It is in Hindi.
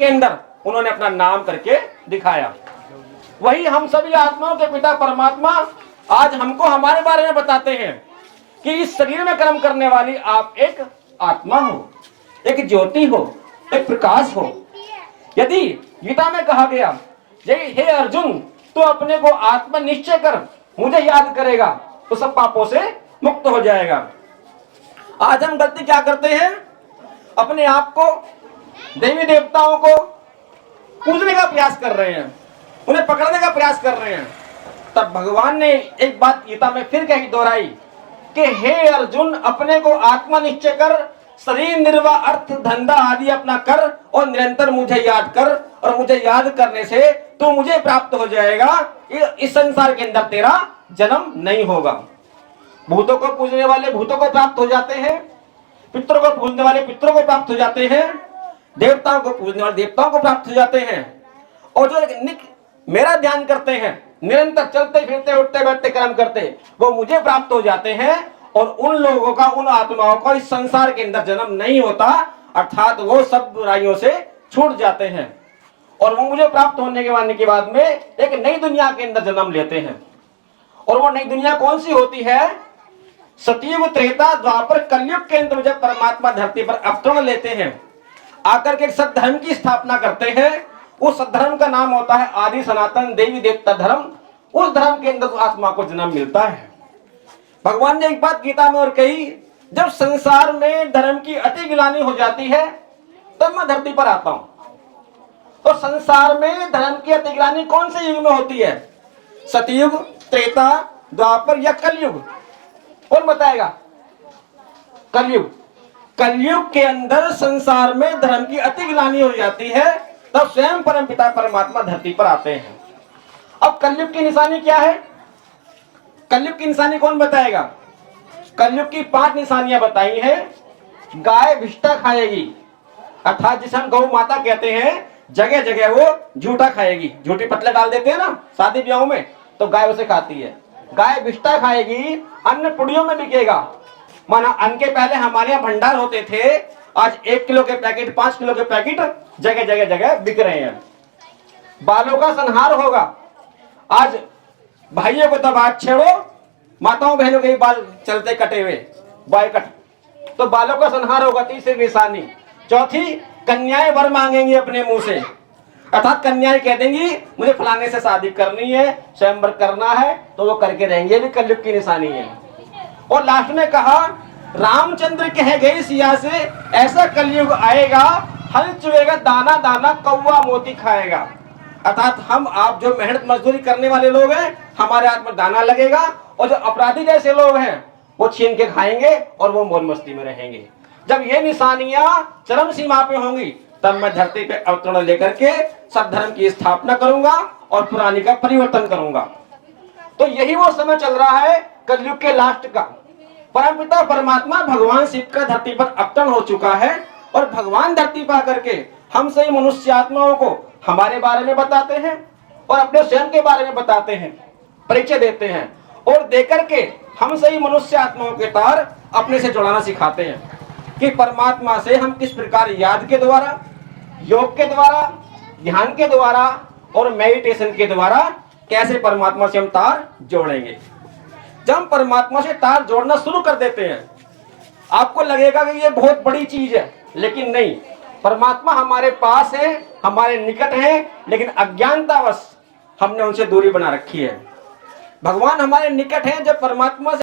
के अंदर उन्होंने अपना नाम करके दिखाया। वही हम सभी आत्माओं के पिता परमात्मा आज हमको हमारे बारे में बताते हैं कि इस शरीर में कर्म करने वाली आप एक आत्मा हो, एक ज्योति हो, एक प्रकाश हो। यदि गीता में कहा गया हे अर्जुन, तू अपने को आत्मा निश्चय कर, मुझे याद करेगा तो सब पापों से मुक्त हो जाएगा। आज हम गलती क्या करते हैं, अपने आप को देवी देवताओं को पूजने का प्रयास कर रहे हैं, उन्हें पकड़ने का प्रयास कर रहे हैं। तब भगवान ने एक बात गीता में फिर कही दोहराई कि हे अर्जुन, अपने को आत्मा निश्चय कर, शरीर निर्वाह अर्थ धंधा आदि अपना कर और निरंतर मुझे याद कर, और मुझे याद करने से तू मुझे प्राप्त हो जाएगा। इस संसार के अंदर तेरा जन्म नहीं होगा। भूतों को पूजने वाले भूतों को प्राप्त हो जाते हैं, पितरों को पूजने वाले पितरों को प्राप्त हो जाते हैं, देवताओं को पूजने वाले देवताओं को प्राप्त हो जाते हैं। और जो मेरा ध्यान करते हैं, निरंतर चलते फिरते उठते बैठते कर्म करते, वो मुझे प्राप्त हो जाते हैं। और उन लोगों का, उन आत्माओं का इस संसार के अंदर जन्म नहीं होता, अर्थात वो सब बुराइयों से छूट जाते हैं और वो मुझे प्राप्त होने के बाद में एक नई दुनिया के अंदर जन्म लेते हैं। और वो नई दुनिया कौन सी होती है? सतयुग, त्रेता, द्वापर, कलयुग के अंदर जब परमात्मा धरती पर अवतरण लेते हैं, आकर के सद्धर्म की स्थापना करते हैं। उस धर्म का नाम होता है आदि सनातन देवी देवता धर्म। उस धर्म के अंदर आत्मा को जन्म मिलता है। भगवान ने एक बात गीता में और कही, जब संसार में धर्म की अति गिलानी हो जाती है तब मैं धरती पर आता हूं। तो संसार में धर्म की अति गिलानी कौन से युग में होती है? सतयुग, त्रेता, द्वापर या कलयुग? कौन बताएगा? कलयुग। कलयुग के अंदर संसार में धर्म की अति गिलानी हो जाती है, तब स्वयं परमपिता परमात्मा धरती पर आते हैं। अब कलयुग की निशानी क्या है? कलयुग की निशानी कौन बताएगा? कलयुग की 5 निशानियां बताई हैं। गाय भिष्टा खाएगी, अर्थात जिसे हम गौ माता कहते हैं, जगह जगह वो झूठा खाएगी। झूठी पतले डाल देते हैं ना शादी ब्याह में, तो गाय उसे खाती है। गाय भिष्टा खाएगी, अन्न पुड़ियों में बिकेगा। माना अन्न के पहले हमारे यहाँ भंडार होते थे, आज 1 किलो के पैकेट, 5 किलो के पैकेट जगह जगह जगह बिक रहे हैं। बालों का संहार होगा। आज भाइयों को तब आज छेड़ो, माताओं बहनों के बाल चलते कटे हुए, बॉय कट, तो बालों का संहार होगा। तीसरी निशानी। चौथी, कन्याएं वर मांगेंगी अपने मुंह से, अर्थात कन्याएं कह देंगी मुझे फलाने से शादी करनी है, स्वयंवर करना है, तो वो करके रहेंगे। ये भी कलयुग की निशानी है। और लास्ट में कहा, रामचंद्र कह गए सिया से, ऐसा कलयुग आएगा, हल चुएगा दाना दाना, कौवा मोती खाएगा। अर्थात हम आप जो मेहनत मजदूरी करने वाले लोग हैं, हमारे हाथ में दाना लगेगा, और जो अपराधी जैसे लोग हैं वो छीन के खाएंगे और वो मौज मस्ती में रहेंगे। जब ये निशानियां चरम सीमा पे होंगी, तब मैं धरती पे अवतरण लेकर के सब धर्म की स्थापना करूंगा और पुरानी का परिवर्तन करूंगा। तो यही वो समय चल रहा है कलयुग के लास्ट का। परमपिता परमात्मा भगवान शिव का धरती पर अवतरण हो चुका है, और भगवान धरती पर आकर के हम सही मनुष्य आत्माओं को हमारे बारे में बताते हैं और अपने स्वयं के बारे में बताते हैं, परिचय देते हैं, और देकर के हम सही मनुष्य आत्माओं के तार अपने से जुड़ाना सिखाते हैं कि परमात्मा से हम किस प्रकार याद के द्वारा, योग के द्वारा, ध्यान के द्वारा और मेडिटेशन के द्वारा कैसे परमात्मा से हम तार जोड़ेंगे। जब हम परमात्मा से तार जोड़ना शुरू कर देते हैं, आपको लगेगा कि ये बहुत बड़ी चीज है, लेकिन नहीं। परमात्मा हमारे पास है, हमारे निकट है, लेकिन अज्ञानतावश हमने उनसे दूरी बना रखी है। भगवान हमारे निकट हैं। जब परमात्मा से